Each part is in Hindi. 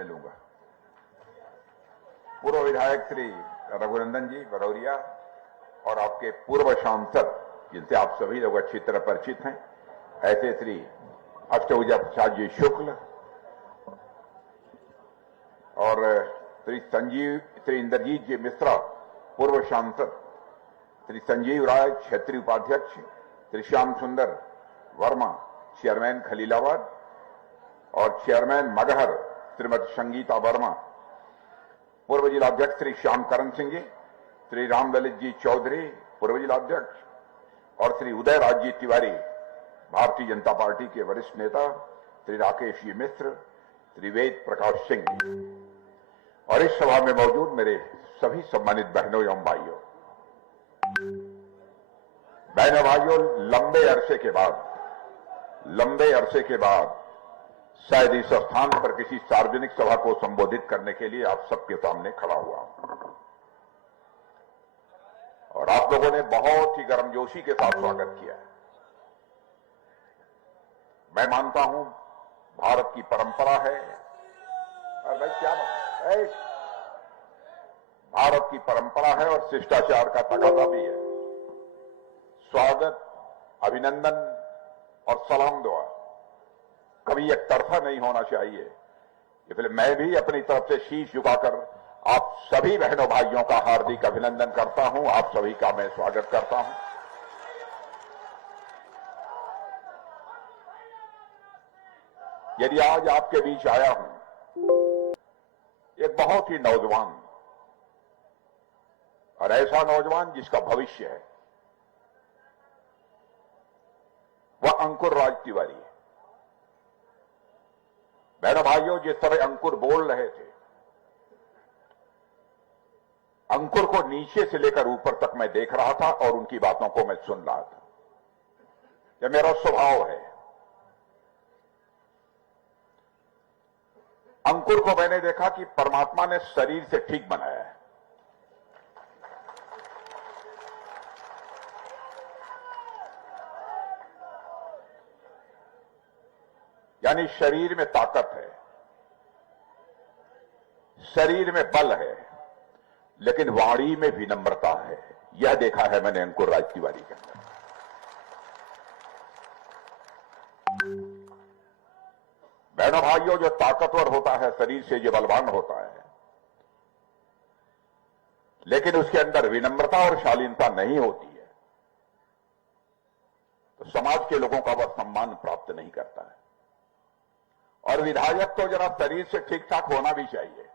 में लूंगा। पूर्व विधायक श्री रघुनंदन जी बरौरिया और आपके पूर्व सांसद जिनसे आप सभी लोग अच्छी तरह परिचित हैं, ऐसे श्री अष्टभुजा प्रसाद जी शुक्ल और श्री इंद्रजीत जी मिश्रा पूर्व सांसद, श्री संजीव राय क्षेत्रीय उपाध्यक्ष, श्री श्याम सुंदर वर्मा चेयरमैन खलीलाबाद और चेयरमैन मगहर श्रीमती संगीता वर्मा, पूर्व जिलाध्यक्ष श्री श्यामकरण सिंह जी, श्री रामललित जी चौधरी पूर्व जिलाध्यक्ष और श्री उदय राज जी तिवारी भारतीय जनता पार्टी के वरिष्ठ नेता, श्री राकेश जी मिश्र, श्री वेद प्रकाश सिंह जी और इस सभा में मौजूद मेरे सभी सम्मानित बहनों एवं भाइयों। बहनों भाइयों, लंबे अरसे के बाद शायद इस स्थान पर किसी सार्वजनिक सभा को संबोधित करने के लिए आप सबके सामने खड़ा हुआ और आप लोगों ने बहुत ही गर्मजोशी के साथ स्वागत किया है। मैं मानता हूं भारत की परंपरा है, और भाई क्या बात है, भारत की परंपरा है और शिष्टाचार का तकाजा भी है। स्वागत, अभिनंदन और सलाम दुआ कभी एक तरफा नहीं होना चाहिए। इसलिए मैं भी अपनी तरफ से शीश झुकाकर आप सभी बहनों भाइयों का हार्दिक अभिनंदन करता हूं, आप सभी का मैं स्वागत करता हूं। यदि आज आपके बीच आया हूं, एक बहुत ही नौजवान और ऐसा नौजवान जिसका भविष्य है, वह अंकुर राज तिवारी है। बहनों भाइयों, जिस तरह अंकुर बोल रहे थे, अंकुर को नीचे से लेकर ऊपर तक मैं देख रहा था और उनकी बातों को मैं सुन रहा था। यह मेरा स्वभाव है। अंकुर को मैंने देखा कि परमात्मा ने शरीर से ठीक बनाया है। यानी शरीर में ताकत है, शरीर में बल है, लेकिन वाणी में विनम्रता है। यह देखा है मैंने अंकुर राज तिवारी के अंदर। बहनों भाइयों, जो ताकतवर होता है शरीर से, जो बलवान होता है, लेकिन उसके अंदर विनम्रता और शालीनता नहीं होती है, तो समाज के लोगों का वह सम्मान प्राप्त नहीं करता है। और विधायक तो जरा शरीर से ठीक ठाक होना भी चाहिए।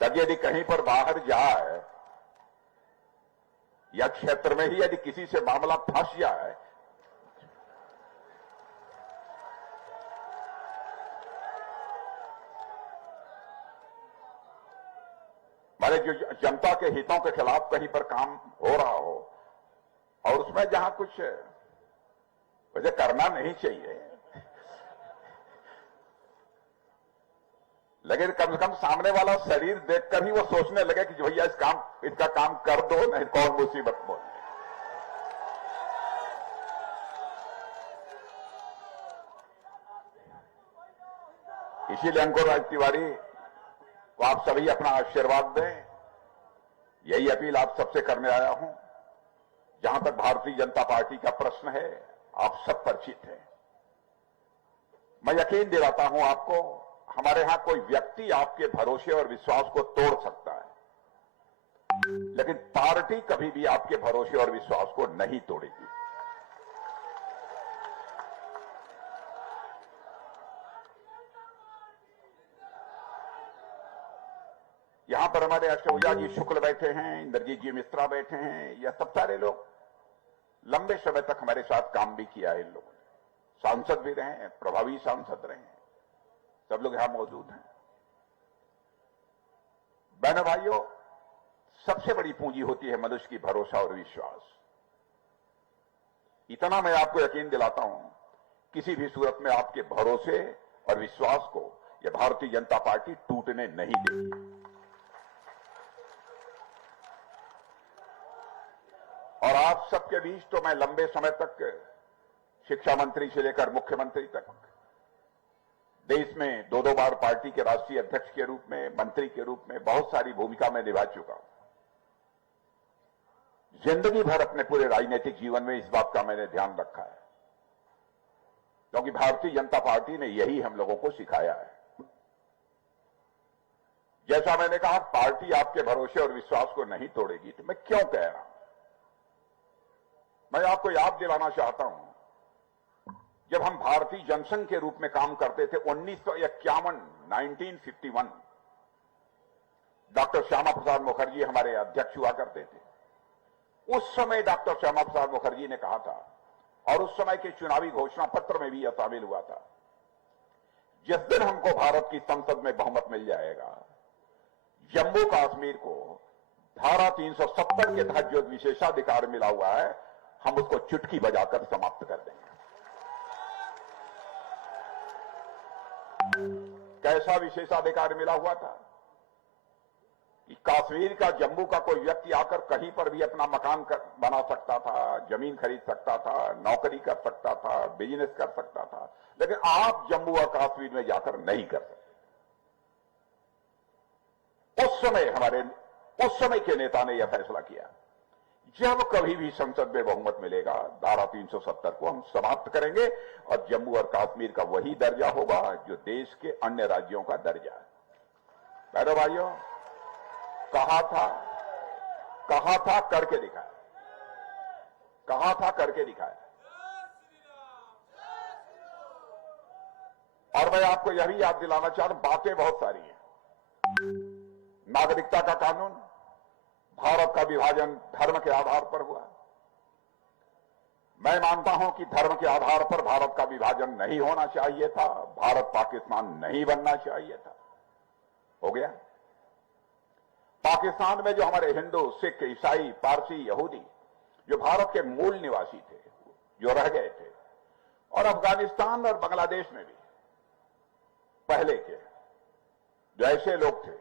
तब यदि कहीं पर बाहर जाए या क्षेत्र में ही यदि किसी से मामला फंस जाए, माने जो जनता के हितों के खिलाफ कहीं पर काम हो रहा हो और उसमें जहां कुछ वैसे करना नहीं चाहिए, लेकिन कम से कम सामने वाला शरीर देखकर ही वो सोचने लगे कि भैया इसका काम कर दो, नहीं कौन मुसीबत बोल। इसीलिए अंकुर राज तिवारी को आप सभी अपना आशीर्वाद दें, यही अपील आप सबसे करने आया हूं। जहां तक भारतीय जनता पार्टी का प्रश्न है, आप सब परिचित हैं। मैं यकीन दिलाता हूं आपको, हमारे यहां कोई व्यक्ति आपके भरोसे और विश्वास को तोड़ सकता है, लेकिन पार्टी कभी भी आपके भरोसे और विश्वास को नहीं तोड़ेगी। यहां पर हमारे अष्टभुजा जी शुक्ल बैठे हैं, इंद्रजीत जी मिश्रा बैठे हैं, यह सब सारे लोग लंबे समय तक हमारे साथ काम भी किया है। इन लोगों ने सांसद भी रहे हैं, प्रभावी सांसद रहे हैं, सब लोग यहां मौजूद हैं। बहनों भाइयों, सबसे बड़ी पूंजी होती है मनुष्य की भरोसा और विश्वास। इतना मैं आपको यकीन दिलाता हूं, किसी भी सूरत में आपके भरोसे और विश्वास को यह भारतीय जनता पार्टी टूटने नहीं देगी। और आप सबके बीच तो मैं लंबे समय तक शिक्षा मंत्री से लेकर मुख्यमंत्री तक, देश में दो दो बार पार्टी के राष्ट्रीय अध्यक्ष के रूप में, मंत्री के रूप में बहुत सारी भूमिका में निभा चुका हूं। जिंदगी भर अपने पूरे राजनीतिक जीवन में इस बात का मैंने ध्यान रखा है, क्योंकि भारतीय जनता पार्टी ने यही हम लोगों को सिखाया है। जैसा मैंने कहा, पार्टी आपके भरोसे और विश्वास को नहीं तोड़ेगी, तो मैं क्यों कह रहा हूं? मैं आपको याद दिलाना चाहता हूं, जब हम भारतीय जनसंघ के रूप में काम करते थे 1951 डॉक्टर श्यामा प्रसाद मुखर्जी हमारे अध्यक्ष हुआ करते थे। उस समय डॉक्टर श्यामा प्रसाद मुखर्जी ने कहा था, और उस समय के चुनावी घोषणा पत्र में भी यह शामिल हुआ था, जिस दिन हमको भारत की संसद में बहुमत मिल जाएगा, जम्मू कश्मीर को धारा 370 के तहत जो विशेषाधिकार मिला हुआ है, हम उसको चुटकी बजाकर समाप्त कर देंगे। कैसा विशेषाधिकार मिला हुआ था कि कश्मीर का, जम्मू का कोई व्यक्ति आकर कहीं पर भी अपना मकान बना सकता था, जमीन खरीद सकता था, नौकरी कर सकता था, बिजनेस कर सकता था, लेकिन आप जम्मू और कश्मीर में जाकर नहीं कर सकते। उस समय के नेता ने यह फैसला किया, जब कभी भी संसद में बहुमत मिलेगा, धारा 370 को हम समाप्त करेंगे और जम्मू और कश्मीर का वही दर्जा होगा जो देश के अन्य राज्यों का दर्जा है। बहनों भाइयों, कहा था करके दिखाया, कहा था करके दिखाया। और मैं आपको यह भी याद दिलाना चाह रहा हूं, बातें बहुत सारी हैं। नागरिकता का कानून, भारत का विभाजन धर्म के आधार पर हुआ। मैं मानता हूं कि धर्म के आधार पर भारत का विभाजन नहीं होना चाहिए था, भारत पाकिस्तान नहीं बनना चाहिए था, हो गया। पाकिस्तान में जो हमारे हिंदू, सिख, ईसाई, पारसी, यहूदी जो भारत के मूल निवासी थे, जो रह गए थे, और अफगानिस्तान और बांग्लादेश में भी पहले के जो ऐसे लोग थे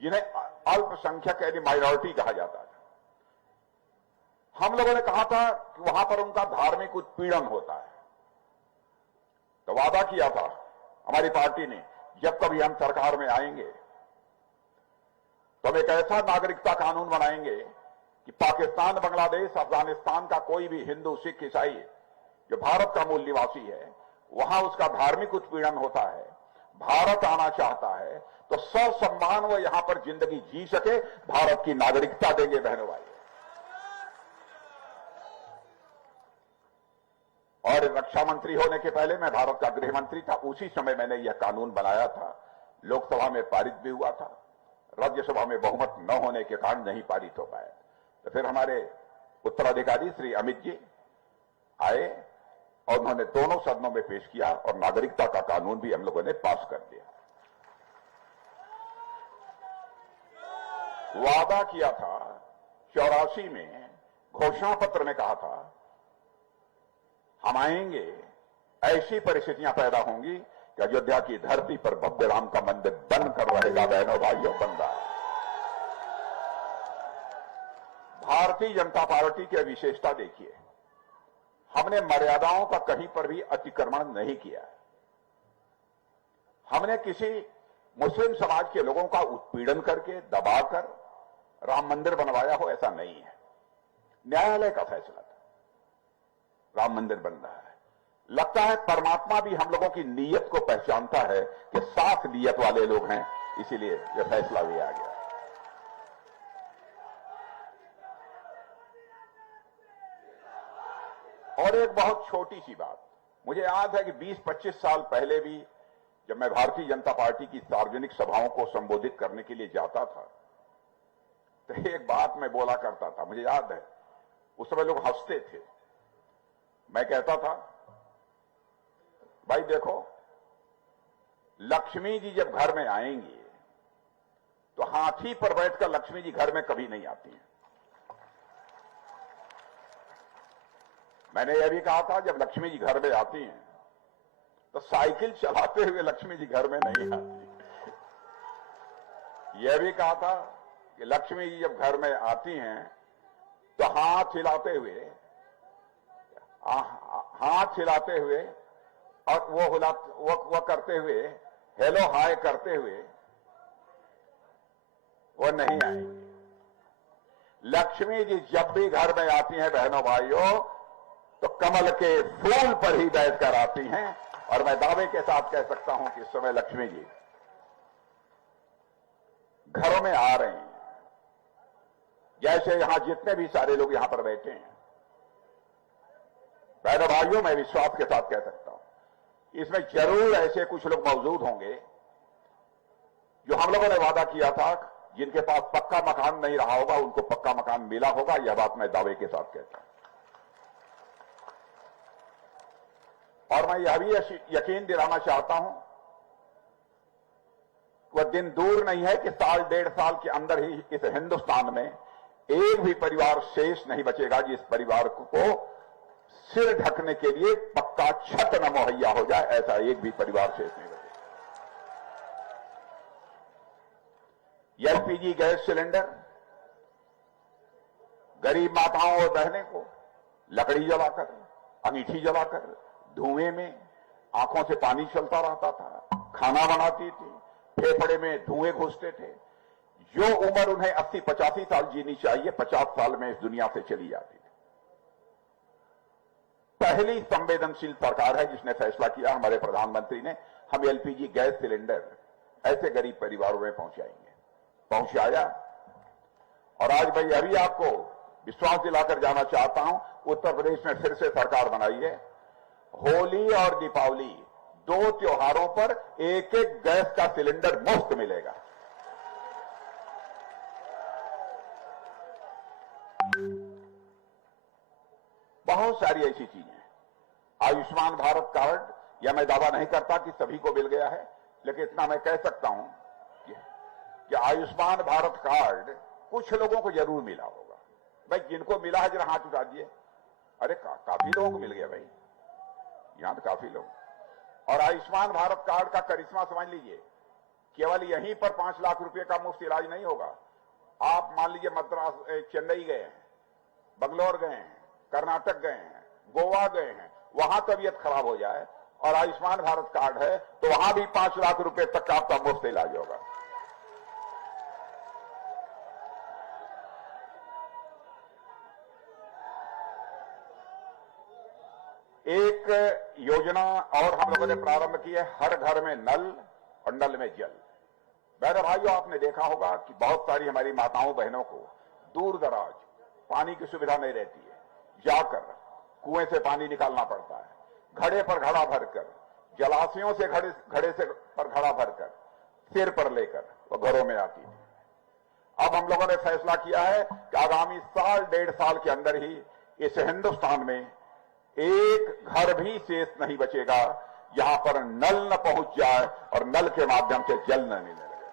जिन्हें अल्पसंख्यक यानी माइनॉरिटी कहा जाता था, हम लोगों ने कहा था कि वहां पर उनका धार्मिक उत्पीड़न होता है। तो वादा किया था हमारी पार्टी ने, जब कभी हम सरकार में आएंगे तो हम एक ऐसा नागरिकता कानून बनाएंगे कि पाकिस्तान, बांग्लादेश, अफगानिस्तान का कोई भी हिंदू, सिख, ईसाई जो भारत का मूल निवासी है, वहां उसका धार्मिक उत्पीड़न होता है, भारत आना चाहता है, तो ससम्मान वो यहां पर जिंदगी जी सके, भारत की नागरिकता देंगे। बहनों भाई, और रक्षा मंत्री होने के पहले मैं भारत का गृह मंत्री था, उसी समय मैंने यह कानून बनाया था। लोकसभा में पारित भी हुआ था, राज्यसभा में बहुमत न होने के कारण नहीं पारित हो पाया। तो फिर हमारे उत्तराधिकारी श्री अमित जी आए और उन्होंने दोनों सदनों में पेश किया और नागरिकता का कानून भी हम लोगों ने पास कर दिया। वादा किया था 84 में, घोषणा पत्र में कहा था हम आएंगे, ऐसी परिस्थितियां पैदा होंगी कि अयोध्या की धरती पर भव्य राम का मंदिर बनकर रहेगा। बहनों भाइयों, बन रहा है। भारतीय जनता पार्टी की विशेषता देखिए, हमने मर्यादाओं का कहीं पर भी अतिक्रमण नहीं किया। हमने किसी मुस्लिम समाज के लोगों का उत्पीड़न करके, दबाकर राम मंदिर बनवाया हो, ऐसा नहीं है। न्यायालय का फैसला था, राम मंदिर बन रहा है। लगता है परमात्मा भी हम लोगों की नीयत को पहचानता है कि साफ नीयत वाले लोग हैं, इसीलिए यह फैसला भी आ गया। और एक बहुत छोटी सी बात, मुझे याद है कि 20-25 साल पहले भी जब मैं भारतीय जनता पार्टी की सार्वजनिक सभाओं को संबोधित करने के लिए जाता था, तो एक बात मैं बोला करता था, मुझे याद है, उस समय लोग हंसते थे। मैं कहता था, भाई देखो, लक्ष्मी जी जब घर में आएंगी तो हाथी पर बैठकर लक्ष्मी जी घर में कभी नहीं आती हैं। मैंने यह भी कहा था, जब लक्ष्मी जी घर में आती हैं तो साइकिल चलाते हुए लक्ष्मी जी घर में नहीं आती। यह भी कहा था कि लक्ष्मी जी जब घर में आती हैं तो हाथ हिलाते हुए, हाथ हिलाते हुए और वो करते हुए, हेलो हाय करते हुए वो नहीं आएंगे। लक्ष्मी जी जब भी घर में आती हैं बहनों भाइयों, तो कमल के फूल पर ही बैठकर आती हैं। और मैं दावे के साथ कह सकता हूं कि इस समय लक्ष्मी जी घरों में आ रही हैं। जैसे यहां जितने भी सारे लोग यहां पर बैठे हैं, बहनों भाइयों, मैं विश्वास के साथ कह सकता हूं, इसमें जरूर ऐसे कुछ लोग मौजूद होंगे जो हम लोगों ने वादा किया था, जिनके पास पक्का मकान नहीं रहा होगा उनको पक्का मकान मिला होगा। यह बात मैं दावे के साथ कहता हूं। और मैं यह भी यकीन दिलाना चाहता हूं, वह दिन दूर नहीं है कि साल डेढ़ साल के अंदर ही इस हिंदुस्तान में एक भी परिवार शेष नहीं बचेगा जिस परिवार को सिर ढकने के लिए पक्का छत न मुहैया हो जाए। ऐसा एक भी परिवार शेष नहीं बचेगा। एलपीजी गैस सिलेंडर गरीब माताओं और बहनें को लकड़ी जलाकर, अंगीठी जलाकर, धुएं में आंखों से पानी चलता रहता था, खाना बनाती थी, फेफड़े में धुएं घुसते थे। जो उम्र उन्हें 80-85 साल जीनी चाहिए, 50 साल में इस दुनिया से चली जाती थी। पहली संवेदनशील सरकार है जिसने फैसला किया, हमारे प्रधानमंत्री ने, हम एलपीजी गैस सिलेंडर ऐसे गरीब परिवारों में पहुंचाया। और आज मैं यह भी आपको विश्वास दिलाकर जाना चाहता हूं, उत्तर प्रदेश में फिर से सरकार बनाई है। होली और दीपावली, दो त्योहारों पर एक एक गैस का सिलेंडर मुफ्त मिलेगा। बहुत सारी ऐसी चीजें हैं। आयुष्मान भारत कार्ड, यह मैं दावा नहीं करता कि सभी को मिल गया है, लेकिन इतना मैं कह सकता हूं कि आयुष्मान भारत कार्ड कुछ लोगों को जरूर मिला होगा। भाई जिनको मिला है जरा हाथ उठा दिए। अरे काफी लोगों को मिल गया भाई, यहां तो काफी लोग। और आयुष्मान भारत कार्ड का करिश्मा समझ लीजिए, केवल यहीं पर 5 लाख रुपए का मुफ्त इलाज नहीं होगा। आप मान लीजिए मद्रास, चेन्नई गए हैं, बंगलोर गए हैं, कर्नाटक गए हैं, गोवा गए हैं, वहां तबीयत खराब हो जाए और आयुष्मान भारत कार्ड है तो वहां भी 5 लाख रुपए तक का आपका मुफ्त इलाज होगा। एक योजना और हम लोगों ने प्रारंभ की है, हर घर में नल और नल में जल। मेरे भाइयों, आपने देखा होगा कि बहुत सारी हमारी माताओं बहनों को दूर दराज पानी की सुविधा नहीं रहती है, जाकर कुएं से पानी निकालना पड़ता है, घड़े पर घड़ा भरकर, जलाशयों से घड़े से पर घड़ा भरकर, सिर पर लेकर वो घरों में आती थी। अब हम लोगों ने फैसला किया है कि आगामी साल डेढ़ साल के अंदर ही इस हिंदुस्तान में एक घर भी शेष नहीं बचेगा जहां पर नल न पहुंच जाए और नल के माध्यम से जल न मिलने लगे।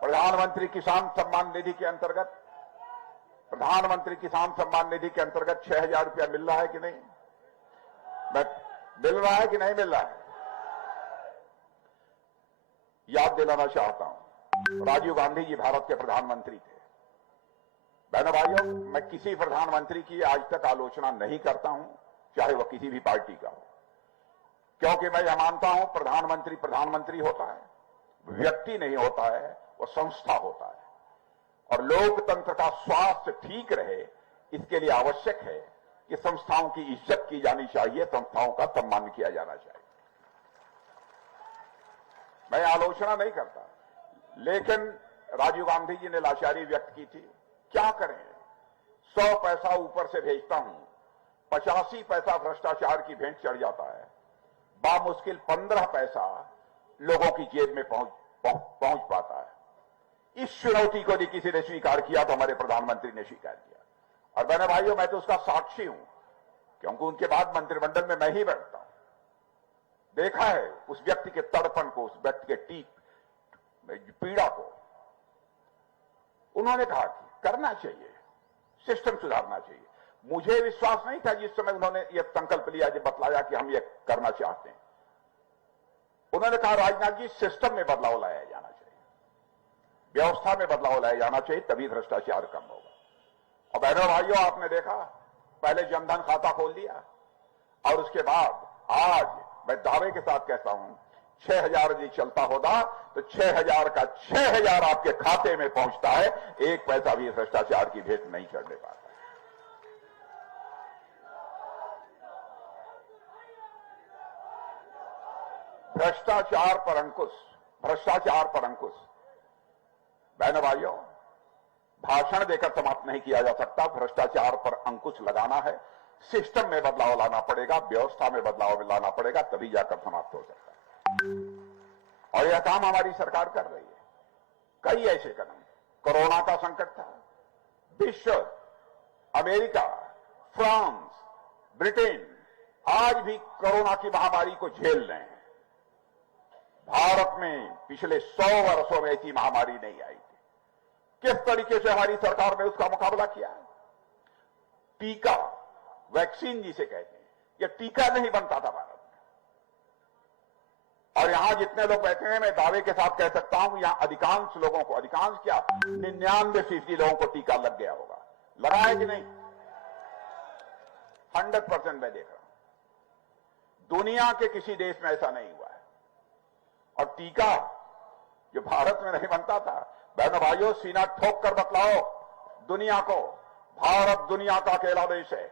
प्रधानमंत्री किसान सम्मान निधि के अंतर्गत 6,000 रुपया मिल रहा है कि नहीं? मिल रहा है कि नहीं मिल रहा है? याद दिलाना चाहता हूं, राजीव गांधी जी भारत के प्रधानमंत्री थे। बहनों भाइयों, मैं किसी प्रधानमंत्री की आज तक आलोचना नहीं करता हूं, चाहे वह किसी भी पार्टी का हो, क्योंकि मैं यह मानता हूं प्रधानमंत्री होता है, व्यक्ति नहीं होता है, वह संस्था होता है। और लोकतंत्र का स्वास्थ्य ठीक रहे, इसके लिए आवश्यक है कि संस्थाओं की इज्जत की जानी चाहिए, संस्थाओं का सम्मान किया जाना चाहिए। मैं आलोचना नहीं करता, लेकिन राजीव गांधी जी ने लाचारी व्यक्त की थी। क्या करें, 100 पैसा ऊपर से भेजता हूं, 85 पैसा भ्रष्टाचार की भेंट चढ़ जाता है, बामुश्किल 15 पैसा लोगों की जेब में पहुंच पाता है। इस चुनौती को यदि किसी ने स्वीकार किया तो हमारे प्रधानमंत्री ने स्वीकार किया। और बहने भाइयों, मैं तो उसका साक्षी हूं, क्योंकि उनके बाद मंत्रिमंडल में मैं ही बैठता हूं। देखा है उस व्यक्ति के तड़पन को, उस व्यक्ति के पीड़ा को। उन्होंने कहा कि करना चाहिए, सिस्टम सुधारना चाहिए। मुझे विश्वास नहीं था जिस समय उन्होंने यह संकल्प लिया, जब बतलाया कि हम ये करना चाहते हैं। उन्होंने कहा, राजनाथ जी, सिस्टम में बदलाव लाया जाना चाहिए। व्यवस्था में बदलाव लाया जाना चाहिए, तभी भ्रष्टाचार कम होगा। और बहनों भाइयों, आपने देखा पहले जनधन खाता खोल दिया और उसके बाद आज मैं दावे के साथ कहता हूं 6,000 यदि चलता होगा तो 6,000 का 6,000 आपके खाते में पहुंचता है। एक पैसा भी भ्रष्टाचार की भेंट नहीं चढ़ने पाता। भ्रष्टाचार पर अंकुश, भ्रष्टाचार पर अंकुश। बहनों भाइयों, भाषण देकर समाप्त नहीं किया जा सकता। भ्रष्टाचार पर अंकुश लगाना है, सिस्टम में बदलाव लाना पड़ेगा, व्यवस्था में बदलाव लाना पड़ेगा, तभी जाकर समाप्त हो सकता है। और यह काम हमारी सरकार कर रही है। कई ऐसे कदम, कोरोना का संकट था, विश्व, अमेरिका, फ्रांस, ब्रिटेन आज भी कोरोना की महामारी को झेल रहे हैं। भारत में पिछले 100 वर्षों में ऐसी महामारी नहीं आई थी। किस तरीके से हमारी सरकार ने उसका मुकाबला किया? टीका, वैक्सीन जिसे कहते हैं, यह टीका नहीं बनता था भारत में। और यहां जितने लोग बैठे हैं, मैं दावे के साथ कह सकता हूं, यहां अधिकांश लोगों को, अधिकांश क्या 99% लोगों को टीका लग गया होगा। लगा है कि नहीं? 100% मैं देख रहा हूं। दुनिया के किसी देश में ऐसा नहीं हुआ है। और टीका जो भारत में नहीं बनता था, बहनों भाइयों, सीना ठोक कर बतलाओ दुनिया को, भारत दुनिया का अकेला देश है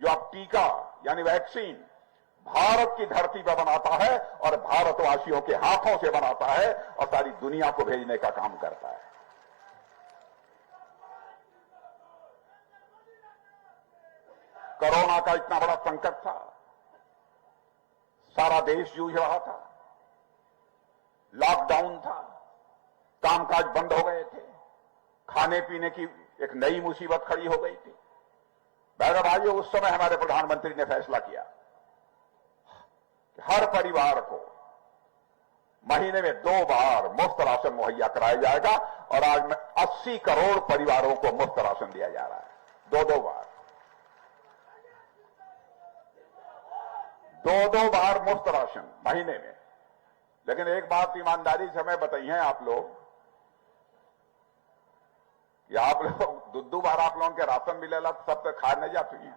जो अब टीका यानी वैक्सीन भारत की धरती पर बनाता है और भारतवासियों के हाथों से बनाता है और सारी दुनिया को भेजने का काम करता है। कोरोना का इतना बड़ा संकट था, सारा देश जूझ रहा था, लॉकडाउन था, कामकाज बंद हो गए थे, खाने पीने की एक नई मुसीबत खड़ी हो गई थी। बहनों भाइयों, उस समय हमारे प्रधानमंत्री ने फैसला किया कि हर परिवार को महीने में 2 बार मुफ्त राशन मुहैया कराया जाएगा। और आज में 80 करोड़ परिवारों को मुफ्त राशन दिया जा रहा है, 2-2 बार, 2-2 बार मुफ्त राशन महीने में। लेकिन एक बात ईमानदारी से हमें बताइए आप लोग, या आप लोग 2 बार आप लोगों के राशन मिलेला तो सब तक खा नहीं जाती हैं।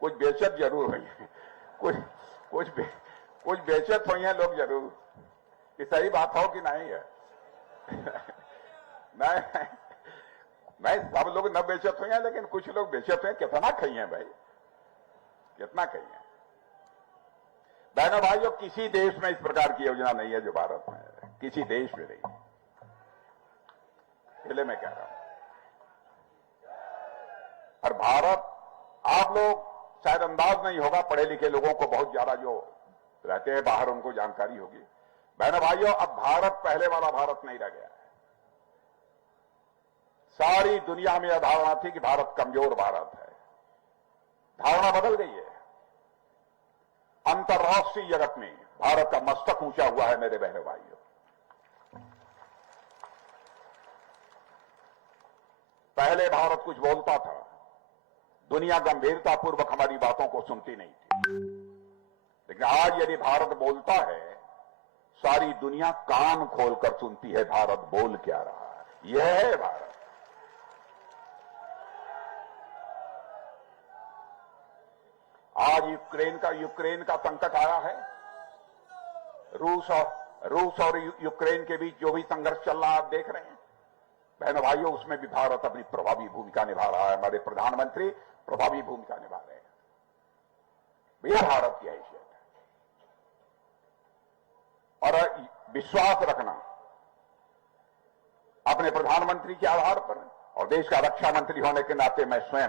कुछ बेचत जरूर हुई है, कुछ बेचत हुई है लोग जरूर। कि सही बात हो कि नहीं है? नहीं, सब लोग न बेचत हुई है, लेकिन कुछ लोग बेचत हुए। कितना खाई है भाई, कितना खाई है? बहनों भाइयों, किसी देश में इस प्रकार की योजना नहीं है जो भारत में है, किसी देश में नहीं। इसलिए मैं कह रहा हूं, और भारत, आप लोग शायद अंदाज नहीं होगा, पढ़े लिखे लोगों को बहुत ज्यादा जो रहते हैं बाहर उनको जानकारी होगी। बहनों भाइयों, अब भारत पहले वाला भारत नहीं रह गया है। सारी दुनिया में यह धारणा थी कि भारत कमजोर भारत है, धारणा बदल गई है। अंतर्राष्ट्रीय जगत में भारत का मस्तक ऊंचा हुआ है मेरे बहनों भाइयों। पहले भारत कुछ बोलता था, दुनिया गंभीरतापूर्वक हमारी बातों को सुनती नहीं थी। लेकिन आज यदि भारत बोलता है, सारी दुनिया कान खोलकर सुनती है भारत बोल क्या रहा है। यह है भारत। आज यूक्रेन का संकट आया है। रूस और यूक्रेन के बीच जो भी संघर्ष चल रहा है आप देख रहे हैं। बहनों भाइयों, उसमें भी भारत अपनी प्रभावी भूमिका निभा रहा है। हमारे प्रधानमंत्री प्रभावी भूमिका निभा रहे हैं। यह भारत की हैसियत है। और विश्वास रखना अपने प्रधानमंत्री के आधार पर, और देश का रक्षा मंत्री होने के नाते मैं स्वयं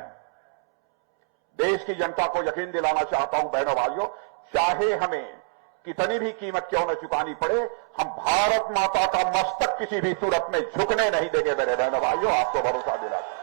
देश की जनता को यकीन दिलाना चाहता हूं, बहनों भाइयों, चाहे हमें कितनी भी कीमत क्यों न चुकानी पड़े, हम भारत माता का मस्तक किसी भी सूरत में झुकने नहीं देंगे। मेरे बहनों भाइयों, आपको भरोसा दिलाता हूं।